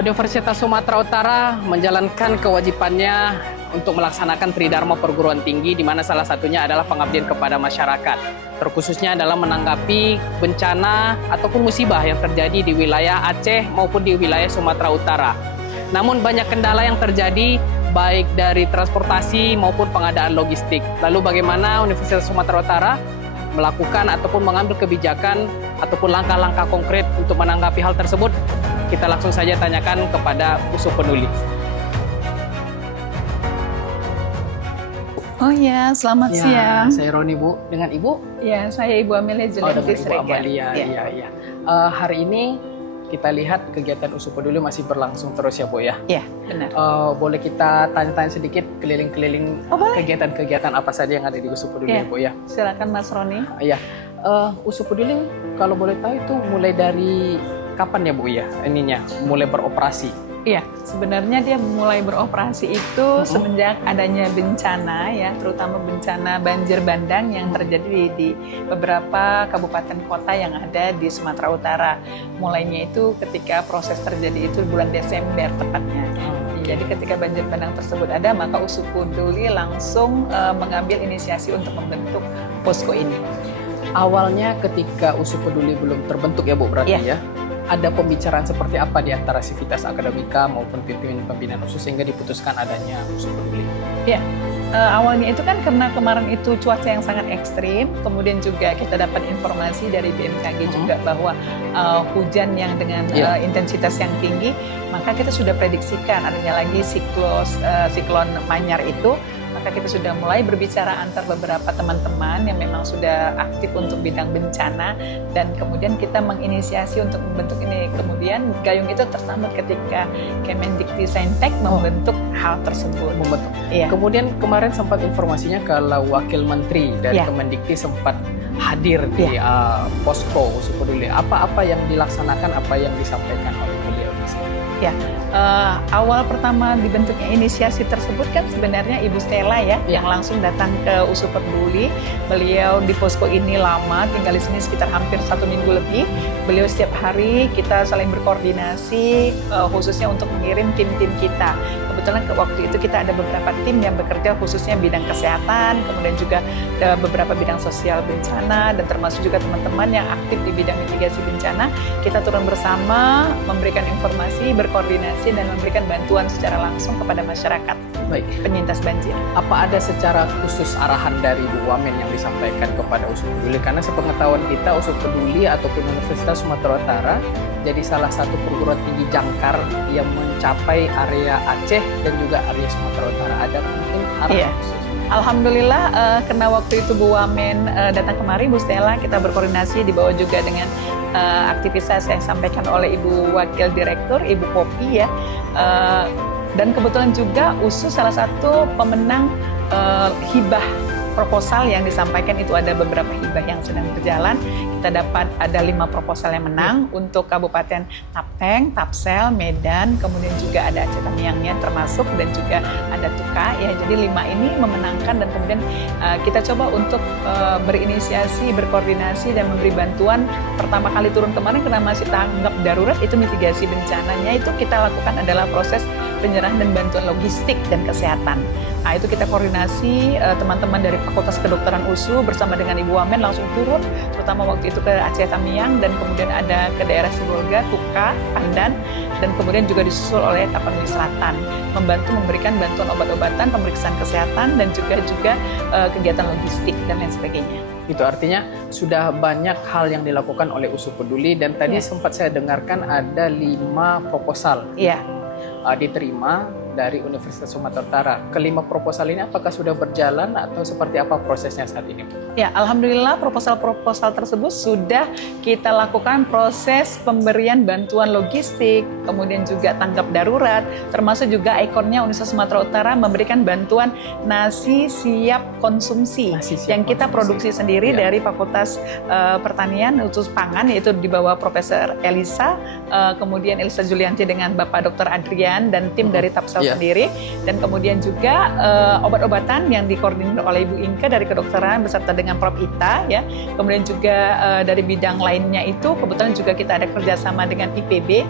Universitas Sumatera Utara menjalankan kewajibannya untuk melaksanakan Tridharma Perguruan Tinggi, di mana salah satunya adalah pengabdian kepada masyarakat. Terkhususnya dalam menanggapi bencana ataupun musibah yang terjadi di wilayah Aceh maupun di wilayah Sumatera Utara. Namun banyak kendala yang terjadi baik dari transportasi maupun pengadaan logistik. Lalu bagaimana Universitas Sumatera Utara melakukan ataupun mengambil kebijakan ataupun langkah-langkah konkret untuk menanggapi hal tersebut? Kita langsung saja tanyakan kepada Usu Peduli. Oh ya, selamat siang. Saya Roni, Bu. Dengan Ibu? Ya, saya Ibu Amelia Julianti dengan Ibu Siregar. Amalia. Iya. Hari ini kita lihat kegiatan Usu Peduli masih berlangsung terus ya, Bu ya? Iya, benar. Boleh kita tanya-tanya sedikit keliling-keliling kegiatan-kegiatan apa saja yang ada di Usu Peduli ya, Bu ya? Silakan Mas Roni. Iya. Usu Peduli kalau boleh tahu itu mulai dari kapan ya, Bu ya? Ininya mulai beroperasi. Iya, sebenarnya dia mulai beroperasi itu semenjak adanya bencana ya, terutama bencana banjir bandang yang terjadi di beberapa kabupaten kota yang ada di Sumatera Utara. Mulainya itu ketika proses terjadi itu bulan Desember tepatnya. Jadi ketika banjir bandang tersebut ada, maka Usu Peduli langsung mengambil inisiasi untuk membentuk posko ini. Awalnya ketika Usu Peduli belum terbentuk ya, Bu, berarti ya? Ada pembicaraan seperti apa di antara Sivitas Akademika maupun pimpinan usus sehingga diputuskan adanya Usu Peduli? Ya, awalnya itu kan karena kemarin itu cuaca yang sangat ekstrim, kemudian juga kita dapat informasi dari BMKG juga bahwa hujan yang dengan intensitas yang tinggi, maka kita sudah prediksikan adanya lagi siklon Manyar itu. Maka kita sudah mulai berbicara antar beberapa teman-teman yang memang sudah aktif untuk bidang bencana, dan kemudian kita menginisiasi untuk membentuk ini. Kemudian gayung itu tersambut ketika Kemendikti-Saintek membentuk hal tersebut. Iya. Kemudian kemarin sempat informasinya kalau Wakil Menteri dari Kemendikti sempat hadir di posko Usu Peduli. Apa yang dilaksanakan, apa yang disampaikan oleh beliau di sini? Ya, awal pertama dibentuknya inisiasi tersebut kan sebenarnya Ibu Stella yang langsung datang ke Usu Peduli. Beliau di posko ini lama, tinggal di sini sekitar hampir 1 minggu lebih. Beliau setiap hari kita saling berkoordinasi, khususnya untuk mengirim tim-tim kita. Kebetulan waktu itu kita ada beberapa tim yang bekerja khususnya bidang kesehatan, kemudian juga beberapa bidang sosial bencana, dan termasuk juga teman-teman yang aktif di bidang mitigasi bencana. Kita turun bersama, memberikan informasi, berkoordinasi, dan memberikan bantuan secara langsung kepada masyarakat penyintas banjir. Apa ada secara khusus arahan dari Bu Wamen yang disampaikan kepada Usu Peduli? Karena sepengetahuan kita, Usu Peduli ataupun Universitas Sumatera Utara jadi salah satu perguruan tinggi jangkar yang mencapai area Aceh dan juga area Sumatera Utara. Ada mungkin arahan khusus? Alhamdulillah, karena waktu itu Bu Wamen datang kemari, Bu Stella, kita berkoordinasi dibawa juga dengan aktivitas yang disampaikan oleh Ibu Wakil Direktur, Ibu Popi ya. Dan kebetulan juga USU salah satu pemenang hibah proposal yang disampaikan. Itu ada beberapa hibah yang sedang berjalan. Kita dapat ada 5 proposal yang menang untuk Kabupaten Tapeng, Tapsel, Medan, kemudian juga ada Aceh Tamiangnya termasuk, dan juga ada Tuka ya. Jadi 5 ini memenangkan, dan kemudian kita coba untuk berinisiasi, berkoordinasi, dan memberi bantuan. Pertama kali turun kemarin karena masih tanggap darurat, itu mitigasi bencananya itu kita lakukan adalah proses penyerahan dan bantuan logistik dan kesehatan. Nah, itu kita koordinasi teman-teman dari Fakultas Kedokteran USU bersama dengan Ibu Wamen langsung turun, terutama waktu itu ke Aceh Tamiang, dan kemudian ada ke daerah Sibolga, Tuka, Pandan, dan kemudian juga disusul oleh Tapanuli Selatan, membantu memberikan bantuan obat-obatan, pemeriksaan kesehatan, dan juga kegiatan logistik dan lain sebagainya. Itu artinya sudah banyak hal yang dilakukan oleh Usu Peduli, dan tadi sempat saya dengarkan ada 5 proposal diterima dari Universitas Sumatera Utara. Kelima proposal ini apakah sudah berjalan atau seperti apa prosesnya saat ini? Ya, alhamdulillah proposal-proposal tersebut sudah kita lakukan proses pemberian bantuan logistik, kemudian juga tanggap darurat, termasuk juga ikonnya Universitas Sumatera Utara memberikan bantuan nasi siap konsumsi yang kita produksi sendiri dari Fakultas Pertanian khusus pangan, yaitu di bawah Profesor Elisa, kemudian Elisa Julianti dengan Bapak Dr. Adrian dan tim dari Tapsel sendiri, dan kemudian juga obat-obatan yang dikoordinir oleh Ibu Inka dari kedokteran beserta dengan Prof. Ita ya. Kemudian juga dari bidang lainnya itu kebetulan juga kita ada kerjasama dengan IPB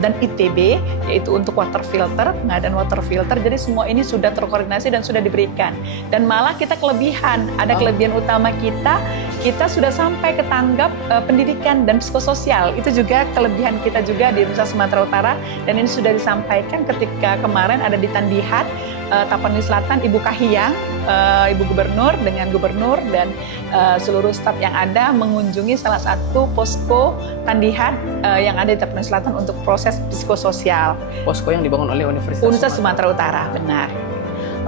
dan ITB, yaitu untuk water filter, pengadaan water filter. Jadi semua ini sudah terkoordinasi dan sudah diberikan. Dan malah kita kelebihan, ada kelebihan utama kita sudah sampai ke tanggap pendidikan dan psikososial. Itu juga kelebihan kita juga di Nusa Sumatera Utara, dan ini sudah disampaikan ketika kemarin ada di Tandihat, Tapanuli Selatan, Ibu Kahiyang, Ibu Gubernur dengan Gubernur dan seluruh staf yang ada mengunjungi salah satu posko Tandihat yang ada di Tapanuli Selatan untuk proses psikososial. Posko yang dibangun oleh Universitas Sumatera Utara, benar.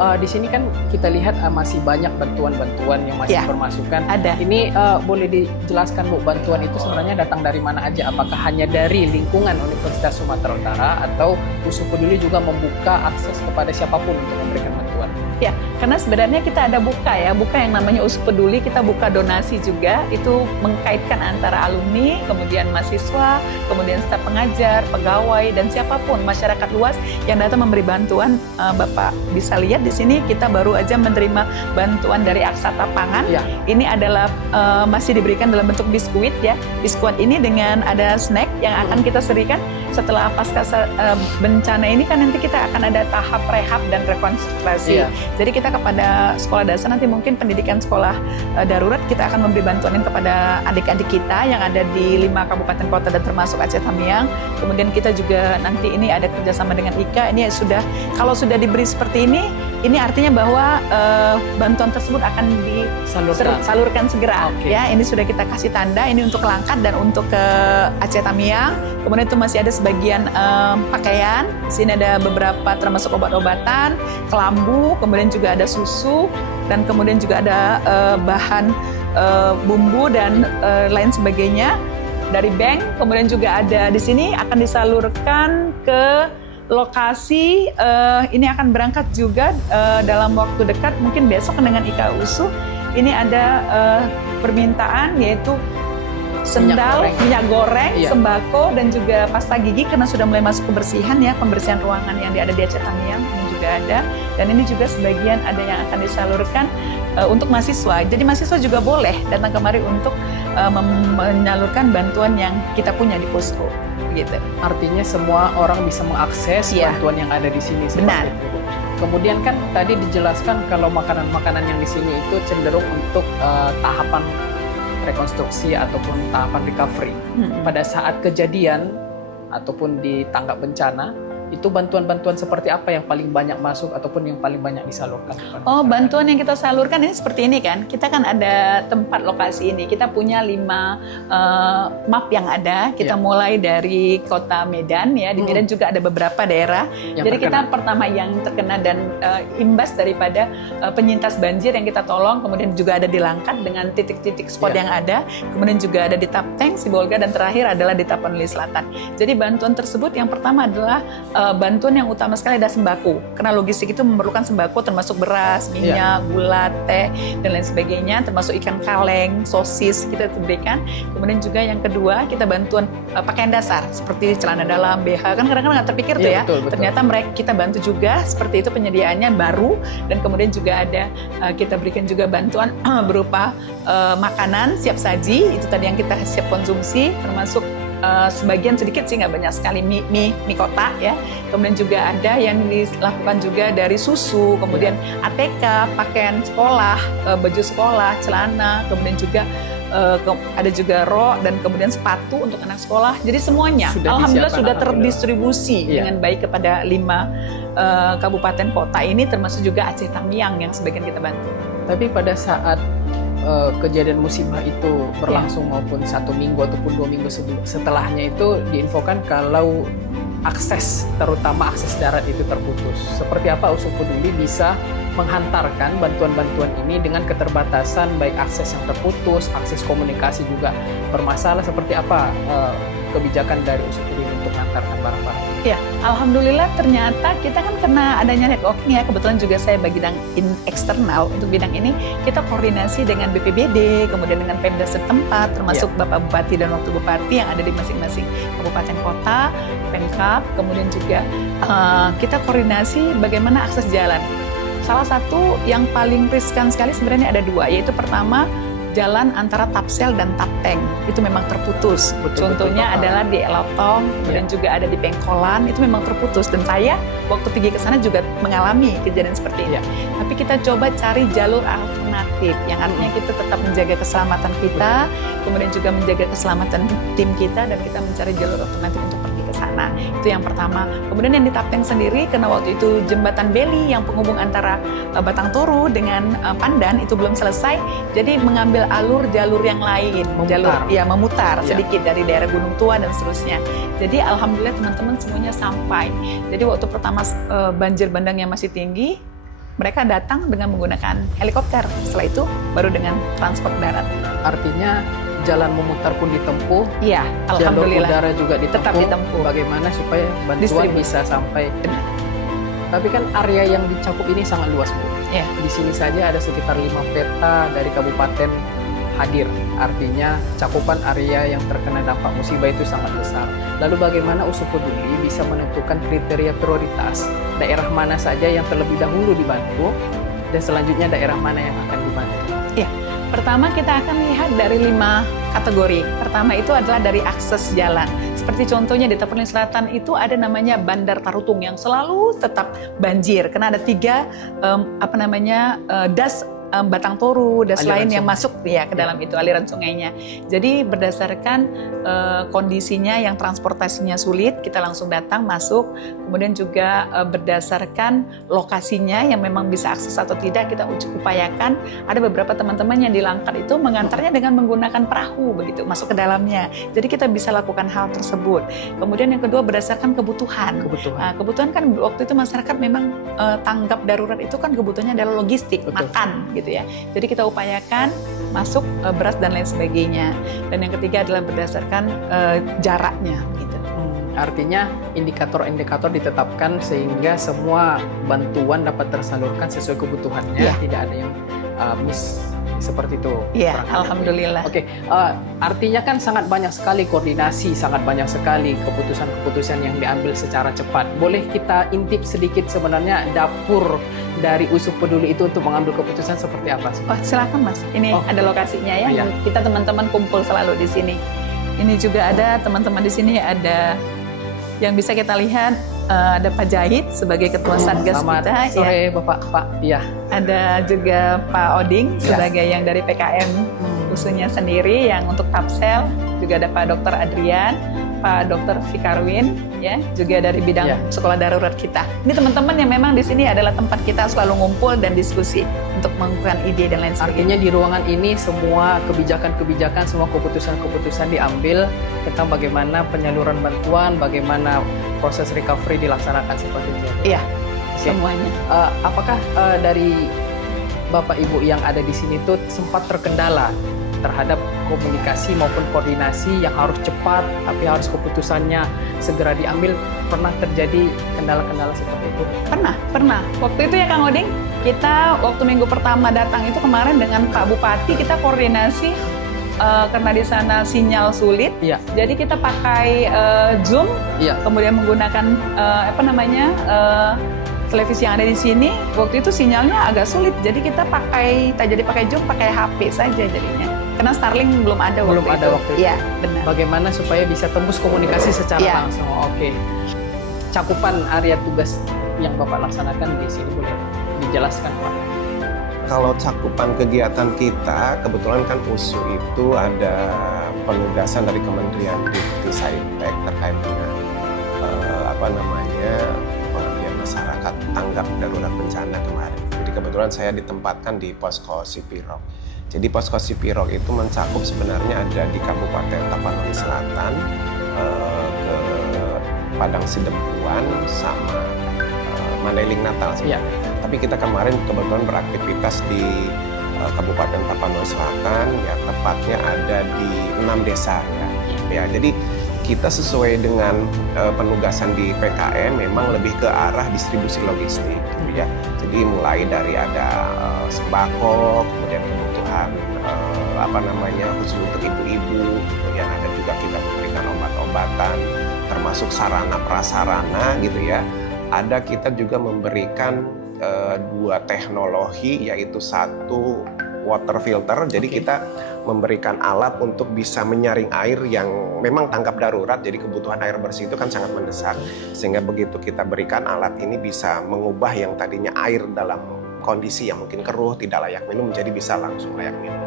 Di sini kan kita lihat masih banyak bantuan-bantuan yang masih bermasukan. Ada. Ini boleh dijelaskan Bu, bantuan itu sebenarnya datang dari mana aja? Apakah hanya dari lingkungan Universitas Sumatera Utara atau Usu Peduli juga membuka akses kepada siapapun untuk memberikan bantuan? Ya, karena sebenarnya kita ada buka yang namanya Usu Peduli, kita buka donasi juga, itu mengkaitkan antara alumni, kemudian mahasiswa, kemudian staf pengajar, pegawai, dan siapapun, masyarakat luas yang datang memberi bantuan. Bapak bisa lihat di sini kita baru aja menerima bantuan dari Aksata Pangan. Ya. Ini adalah masih diberikan dalam bentuk biskuit ya. Biskuit ini dengan ada snack yang akan kita berikan setelah pasca bencana ini kan nanti kita akan ada tahap rehab dan rekonstruksi. Ya. Jadi kita kepada sekolah dasar nanti mungkin pendidikan sekolah darurat kita akan memberi bantuan kepada adik-adik kita yang ada di 5 kabupaten kota dan termasuk Aceh Tamiang. Kemudian kita juga nanti ini ada kerjasama dengan IKA. Ini sudah, kalau sudah diberi seperti ini artinya bahwa bantuan tersebut akan disalurkan segera. Okay. Ya, ini sudah kita kasih tanda. Ini untuk Langkat dan untuk ke Aceh Tamiang. Kemudian itu masih ada sebagian pakaian. Di sini ada beberapa termasuk obat-obatan, kelambu, kemudian juga ada susu, dan kemudian juga ada bahan bumbu dan lain sebagainya dari bank. Kemudian juga ada di sini akan disalurkan ke lokasi, ini akan berangkat juga dalam waktu dekat, mungkin besok dengan IKA USU. Ini ada permintaan yaitu sendal, minyak goreng, iya, sembako, dan juga pasta gigi karena sudah mulai masuk kebersihan ya, pembersihan ruangan yang ada di Aceh Tamiang ini juga ada. Dan ini juga sebagian ada yang akan disalurkan untuk mahasiswa. Jadi mahasiswa juga boleh datang kemari untuk menyalurkan bantuan yang kita punya di posko. Gitu. Artinya semua orang bisa mengakses bantuan yang ada di sini. Benar. Itu. Kemudian kan tadi dijelaskan kalau makanan-makanan yang di sini itu cenderung untuk tahapan rekonstruksi ataupun tahapan recovery. Pada saat kejadian ataupun di tanggap bencana, itu bantuan-bantuan seperti apa yang paling banyak masuk ataupun yang paling banyak disalurkan? Bantuan yang kita salurkan ini seperti ini kan. Kita kan ada tempat lokasi ini. Kita punya 5 map yang ada. Kita mulai dari kota Medan ya. Di Medan juga ada beberapa daerah. Yang jadi terkena. Kita pertama yang terkena dan imbas daripada penyintas banjir yang kita tolong. Kemudian juga ada di Langkat dengan titik-titik spot yang ada. Kemudian juga ada di Tapteng, Sibolga, dan terakhir adalah di Tapanuli Selatan. Jadi bantuan tersebut yang pertama adalah bantuan yang utama sekali adalah sembako. Karena logistik itu memerlukan sembako termasuk beras, minyak, gula, teh, dan lain sebagainya, termasuk ikan kaleng, sosis kita berikan. Kemudian juga yang kedua kita bantuan pakaian dasar seperti celana dalam, BH. Kan kadang-kadang nggak terpikir tuh ya. Betul. Ternyata mereka kita bantu juga seperti itu penyediaannya baru, dan kemudian juga ada kita berikan juga bantuan berupa makanan siap saji, itu tadi yang kita siap konsumsi, termasuk sebagian sedikit sih, nggak banyak sekali mie kotak ya. Kemudian juga ada yang dilakukan juga dari susu, kemudian ATK, pakaian sekolah, baju sekolah, celana, kemudian juga ada juga rok dan kemudian sepatu untuk anak sekolah. Jadi semuanya alhamdulillah sudah terdistribusi dengan baik kepada 5 kabupaten kota ini, termasuk juga Aceh Tamiang yang sebagian kita bantu. Tapi pada saat kejadian musibah itu berlangsung maupun 1 minggu ataupun 2 minggu setelahnya itu diinfokan kalau akses, terutama akses darat itu terputus. Seperti apa Usu Peduli bisa menghantarkan bantuan-bantuan ini dengan keterbatasan baik akses yang terputus, akses komunikasi juga bermasalah. Seperti apa kebijakan dari Usu Peduli untuk menghantarkan barang-barang? Ya, alhamdulillah ternyata kita kan kena adanya networking ya, kebetulan juga saya bidang eksternal untuk bidang ini, kita koordinasi dengan BPBD, kemudian dengan Pemda setempat, termasuk Bapak Bupati dan Wakil Bupati yang ada di masing-masing kabupaten kota, Pemkab, kemudian juga kita koordinasi bagaimana akses jalan. Salah satu yang paling riskan sekali sebenarnya ada dua, yaitu pertama, jalan antara Tapsel dan Tapteng itu memang terputus. Contohnya adalah di Elotong, kemudian juga ada di Pengkolan, itu memang terputus. Dan saya waktu pergi ke sana juga mengalami kejadian seperti ini. Tapi kita coba cari jalur alternatif, yang artinya kita tetap menjaga keselamatan kita, kemudian juga menjaga keselamatan tim kita, dan kita mencari jalur alternatif untuk pergi ke sana. Itu yang pertama. Kemudian yang di Tapteng sendiri, karena waktu itu jembatan Beli yang penghubung antara Batang Toru dengan Pandan itu belum selesai, jadi mengambil jalur yang lain, memutar sedikit dari daerah Gunung Tua dan seterusnya. Jadi alhamdulillah teman-teman semuanya sampai. Jadi waktu pertama banjir bandang yang masih tinggi, mereka datang dengan menggunakan helikopter. Setelah itu baru dengan transport darat. Artinya jalan memutar pun ditempuh. Iya, alhamdulillah. Jalur udara juga ditempuh. Tetap ditempuh. Bagaimana supaya bantuan bisa sampai. Benar. Tapi kan area yang dicakup ini sangat luas, Bu. Ya. Di sini saja ada sekitar 5 peta dari kabupaten hadir. Artinya cakupan area yang terkena dampak musibah itu sangat besar. Lalu bagaimana Usop Peduli bisa menentukan kriteria prioritas daerah mana saja yang terlebih dahulu dibantu dan selanjutnya daerah mana yang akan dibantu? Ya, pertama kita akan lihat dari 5 kategori. Pertama itu adalah dari akses jalan. Seperti contohnya di Tapanuli Selatan itu ada namanya Bandar Tarutung yang selalu tetap banjir karena ada 3 das Batang Toru, das lain yang masuk ya ke dalam itu aliran sungainya. Jadi berdasarkan kondisinya yang transportasinya sulit, kita langsung datang masuk. Kemudian juga berdasarkan lokasinya yang memang bisa akses atau tidak, kita upayakan. Ada beberapa teman-teman yang di Langkat itu mengantarnya dengan menggunakan perahu begitu masuk ke dalamnya. Jadi kita bisa lakukan hal tersebut. Kemudian yang kedua berdasarkan kebutuhan. Nah, kebutuhan kan waktu itu masyarakat memang tanggap darurat itu kan kebutuhannya adalah logistik, makan gitu ya. Jadi kita upayakan masuk beras dan lain sebagainya. Dan yang ketiga adalah berdasarkan jaraknya gitu. Artinya indikator-indikator ditetapkan sehingga semua bantuan dapat tersalurkan sesuai kebutuhannya, tidak ada yang miss seperti itu. Iya, alhamdulillah. Oke, artinya kan sangat banyak sekali koordinasi, sangat banyak sekali keputusan-keputusan yang diambil secara cepat. Boleh kita intip sedikit sebenarnya dapur dari Usop Peduli itu untuk mengambil keputusan seperti apa sih? Oh, silakan Mas. Ini ada lokasinya ya. Iya. Kita teman-teman kumpul selalu di sini. Ini juga ada teman-teman di sini, ada yang bisa kita lihat, ada Pak Jahit sebagai ketua Satgas Selamat kita. sore Bapak. Pak. Iya. Ada juga Pak Oding sebagai yang dari PKM usunya sendiri yang untuk Tapsel. Juga ada Pak Dr. Adrian, Pak Dr. Fikarwin, ya, juga dari bidang sekolah darurat kita. Ini teman-teman yang memang di sini adalah tempat kita selalu ngumpul dan diskusi untuk mengumpulkan ide dan lain sebagainya. Artinya di ruangan ini semua kebijakan-kebijakan, semua keputusan-keputusan diambil tentang bagaimana penyaluran bantuan, bagaimana proses recovery dilaksanakan seperti itu. Iya, semuanya. Apakah dari Bapak Ibu yang ada di sini tuh sempat terkendala terhadap komunikasi maupun koordinasi yang harus cepat, tapi harus keputusannya segera diambil? Pernah terjadi kendala-kendala seperti itu? Pernah. Waktu itu ya Kang Oding, kita waktu minggu pertama datang itu kemarin dengan Pak Bupati, kita koordinasi karena di sana sinyal sulit. Jadi kita pakai Zoom, kemudian menggunakan televisi yang ada di sini. Waktu itu sinyalnya agak sulit, jadi kita tak jadi pakai Zoom, pakai HP saja jadinya. Karena Starlink belum ada waktu itu. Iya, benar. Bagaimana supaya bisa tembus komunikasi secara langsung? Oke. Cakupan area tugas yang Bapak laksanakan di sini boleh dijelaskan, Pak? Kalau cakupan kegiatan kita, kebetulan kan USU itu ada penugasan dari Kementerian Dikti-Saintek terkait dengan pengabdian masyarakat tanggap darurat bencana kemarin. Jadi kebetulan saya ditempatkan di Posko Sipirok. Jadi Posko Sipirok itu mencakup sebenarnya ada di Kabupaten Tapanuli Selatan, ke Padang Sidempuan, sama Mandailing Natal sebenarnya. Tapi kita kemarin kebetulan beraktivitas di Kabupaten Tapanuli Selatan, ya tepatnya ada di 6 desa ya. Jadi kita sesuai dengan penugasan di PKM memang lebih ke arah distribusi logistik gitu ya. Jadi mulai dari ada sembako, kemudian kebutuhan khusus untuk ibu-ibu, kemudian ada juga kita memberikan obat-obatan, termasuk sarana prasarana gitu ya. Ada kita juga memberikan 2 teknologi, yaitu satu water filter. Jadi kita memberikan alat untuk bisa menyaring air yang memang tanggap darurat. Jadi kebutuhan air bersih itu kan sangat mendesak. Sehingga begitu kita berikan alat ini bisa mengubah yang tadinya air dalam kondisi yang mungkin keruh, tidak layak minum, menjadi bisa langsung layak minum.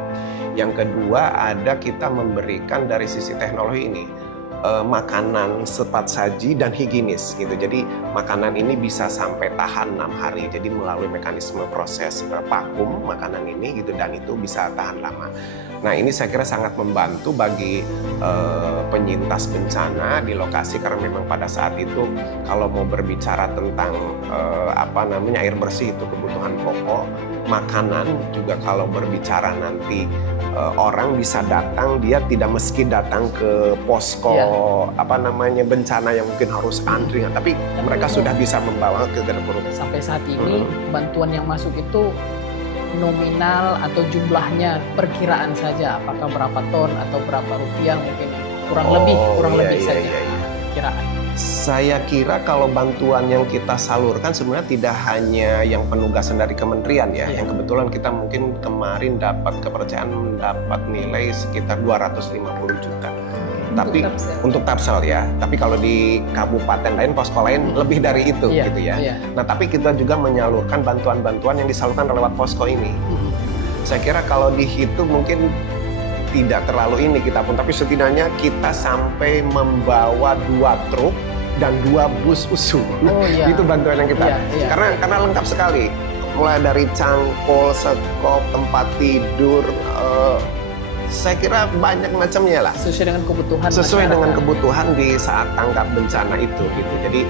Yang kedua, ada kita memberikan dari sisi teknologi ini makanan cepat saji dan higienis gitu. Jadi makanan ini bisa sampai tahan 6 hari. Jadi melalui mekanisme proses vakum makanan ini gitu, dan itu bisa tahan lama. Nah, ini saya kira sangat membantu bagi penyintas bencana di lokasi, karena memang pada saat itu kalau mau berbicara tentang air bersih itu kebutuhan pokok, makanan juga kalau berbicara nanti orang bisa datang, dia tidak meski datang ke posko bencana yang mungkin harus antri, tapi mereka sudah bisa membawa ke dapur. Sampai saat ini bantuan yang masuk itu nominal atau jumlahnya perkiraan saja, apakah berapa ton atau berapa rupiah, mungkin kurang lebih saja kiraan. Saya kira kalau bantuan yang kita salurkan sebenarnya tidak hanya yang penugasan dari kementerian ya. Yang kebetulan kita mungkin kemarin dapat kepercayaan dapat nilai sekitar 250 juta. Tapi untuk Tapsel ya. Tapi kalau di kabupaten lain, posko lain lebih dari itu gitu ya. Nah, tapi kita juga menyalurkan bantuan-bantuan yang disalurkan lewat posko ini. Saya kira kalau dihitung mungkin tidak terlalu ini kita pun, tapi setidaknya kita sampai membawa 2 truk dan 2 bus USU. Itu bantuan yang kita karena lengkap sekali, mulai dari cangkul, sekop, tempat tidur, saya kira banyak macamnya lah. Sesuai dengan kebutuhan. Sesuai dengan kebutuhan di saat tanggap bencana itu gitu. Jadi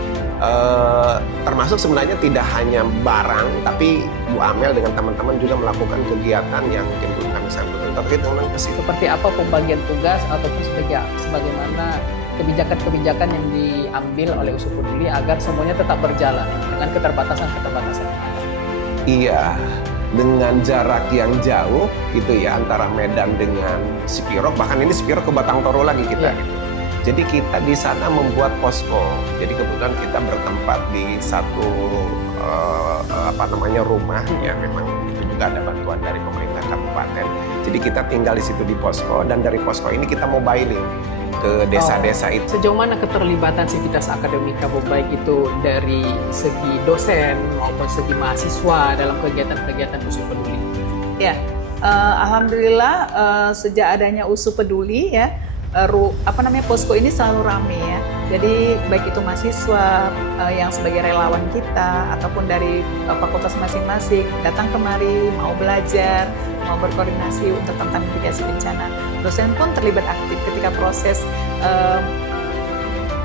termasuk sebenarnya tidak hanya barang, tapi Bu Amel dengan teman-teman juga melakukan kegiatan yang mungkin belum kami sampaikan terkait dengan kesini. Seperti apa pembagian tugas ataupun sebagaimana kebijakan-kebijakan yang diambil oleh USU Peduli agar semuanya tetap berjalan dengan keterbatasan-keterbatasan. Iya, dengan jarak yang jauh gitu ya antara Medan dengan Sipirok, bahkan ini Sipirok ke Batang Toru lagi kita. Jadi kita di sana membuat posko. Jadi kebetulan kita bertempat di satu rumah ya, memang itu juga ada bantuan dari pemerintah kabupaten. Jadi kita tinggal di situ di posko, dan dari posko ini kita mobiling ke desa-desa itu. Sejauh mana keterlibatan Sivitas Akademika, baik itu dari segi dosen maupun segi mahasiswa dalam kegiatan-kegiatan USU Peduli? Ya, alhamdulillah sejak adanya USU Peduli ya, posko ini selalu ramai ya. Jadi baik itu mahasiswa yang sebagai relawan kita ataupun dari fakultas masing-masing datang kemari mau belajar, mau berkoordinasi untuk tentang mitigasi bencana. Dosen pun terlibat aktif ketika proses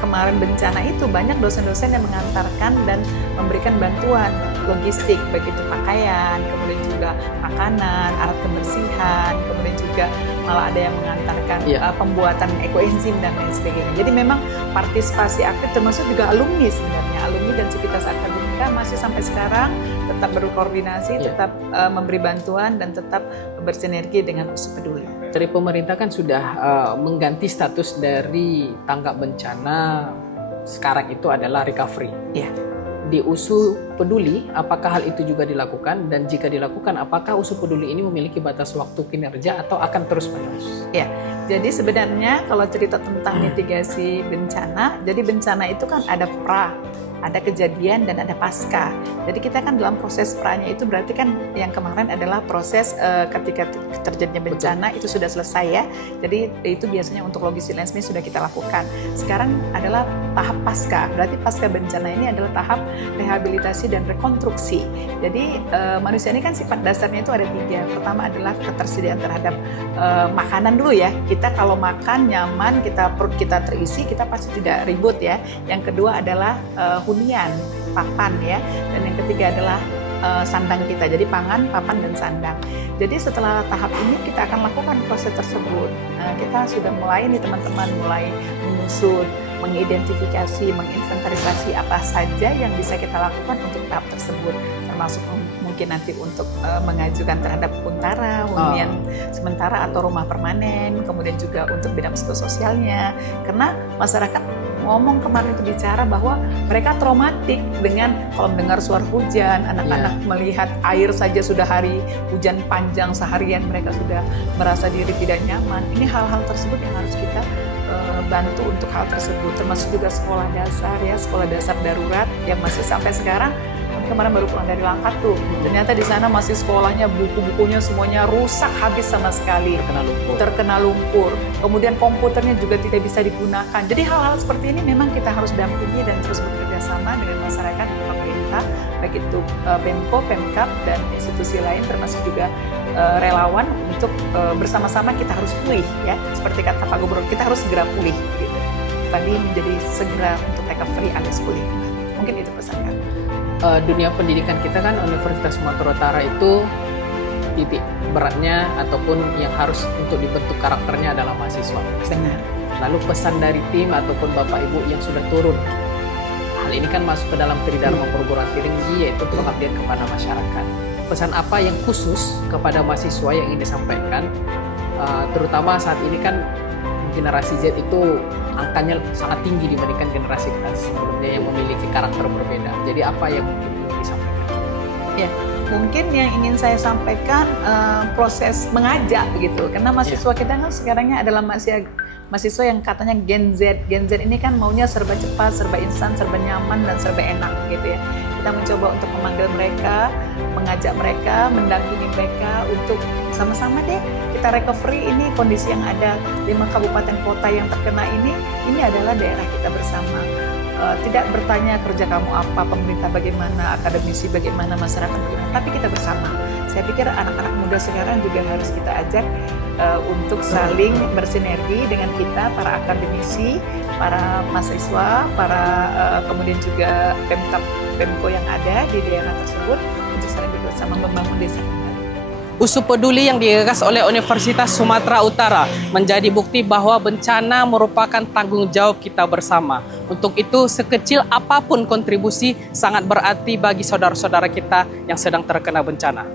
kemarin bencana itu. Banyak dosen-dosen yang mengantarkan dan memberikan bantuan logistik, baik itu pakaian, kemudian juga makanan, alat kebersihan, kemudian juga malah ada yang mengantarkan pembuatan ekoenzim dan lain sebagainya. Jadi memang partisipasi aktif, termasuk juga alumni sebenarnya. Alumni dan Sivitas Akademika masih sampai sekarang tetap berkoordinasi, tetap memberi bantuan dan tetap bersinergi dengan USU Peduli. Dari pemerintah kan sudah mengganti status dari tanggap bencana, sekarang itu adalah recovery. Ya. Di USU Peduli, apakah hal itu juga dilakukan? Dan jika dilakukan, apakah USU Peduli ini memiliki batas waktu kinerja atau akan terus-menerus? Ya, jadi sebenarnya kalau cerita tentang mitigasi bencana, jadi bencana itu kan ada pra, ada kejadian dan ada pasca. Jadi kita kan dalam proses pra-nya itu berarti kan yang kemarin adalah proses ketika terjadinya bencana. Betul. Itu sudah selesai ya. Jadi itu biasanya untuk logistik dan sebagainya sudah kita lakukan. Sekarang adalah tahap pasca. Berarti pasca bencana ini adalah tahap rehabilitasi dan rekonstruksi. Jadi manusia ini kan sifat dasarnya itu ada 3. Pertama adalah ketersediaan terhadap makanan dulu ya. Kita kalau makan nyaman, perut kita terisi, kita pasti tidak ribut ya. Yang kedua adalah hunian, papan ya, dan yang ketiga adalah sandang kita. Jadi pangan, papan, dan sandang. Jadi setelah tahap ini kita akan lakukan proses tersebut. Kita sudah mulai nih teman-teman, mulai menyusun, mengidentifikasi, menginventarisasi apa saja yang bisa kita lakukan untuk tahap tersebut, termasuk mungkin nanti untuk mengajukan terhadap Untara, hunian sementara atau rumah permanen, kemudian juga untuk bidang psikososialnya, karena masyarakat ngomong kemarin itu bicara bahwa mereka traumatik dengan kalau mendengar suara hujan, anak-anak melihat air saja sudah hari hujan panjang seharian mereka sudah merasa diri tidak nyaman. Ini hal-hal tersebut yang harus kita bantu untuk hal tersebut, termasuk juga sekolah dasar ya, sekolah dasar darurat yang masih sampai sekarang. Kemarin baru pulang dari Langkat tuh, ternyata di sana masih sekolahnya buku-bukunya semuanya rusak habis sama sekali, terkena lumpur. Kemudian komputernya juga tidak bisa digunakan. Jadi hal-hal seperti ini memang kita harus dampingi dan terus bekerja sama dengan masyarakat, pemerintah, baik itu Pemko, Pemkab, dan institusi lain termasuk juga relawan untuk bersama-sama kita harus pulih ya. Seperti kata Pak Gubernur, kita harus segera pulih gitu. Tadi menjadi segera untuk recovery alias pulih. Mungkin itu pesan kami. Dunia pendidikan kita kan Universitas Sumatera Utara itu titik beratnya ataupun yang harus untuk dibentuk karakternya adalah mahasiswa. Benar. Lalu pesan dari tim ataupun Bapak Ibu yang sudah turun, hal ini kan masuk ke dalam Tridharma Perguruan Tinggi, yaitu pengabdian kepada masyarakat. Pesan apa yang khusus kepada mahasiswa yang ingin disampaikan, terutama saat ini kan generasi Z itu angkanya sangat tinggi dibandingkan generasi kita sebelumnya yang memiliki karakter berbeda. Jadi apa yang mungkin disampaikan? Ya, mungkin yang ingin saya sampaikan proses mengajak begitu. Karena mahasiswa kita kan sekarangnya adalah mahasiswa yang katanya Gen Z. Gen Z ini kan maunya serba cepat, serba instan, serba nyaman, dan serba enak gitu ya. Kita mencoba untuk memanggil mereka, mengajak mereka, mendampingi mereka untuk sama-sama deh kita recovery ini kondisi yang ada 5 kabupaten kota yang terkena ini adalah daerah kita bersama. Tidak bertanya kerja kamu apa, pemerintah bagaimana, akademisi bagaimana, masyarakat bagaimana, tapi kita bersama. Saya pikir anak-anak muda sekarang juga harus kita ajak untuk saling bersinergi dengan kita, para akademisi, para mahasiswa, para kemudian juga Pemkab, Pemko yang ada di daerah tersebut untuk saling bersama membangun desa kembali. Usu Peduli yang digagas oleh Universitas Sumatera Utara menjadi bukti bahwa bencana merupakan tanggung jawab kita bersama. Untuk itu, sekecil apapun kontribusi sangat berarti bagi saudara-saudara kita yang sedang terkena bencana.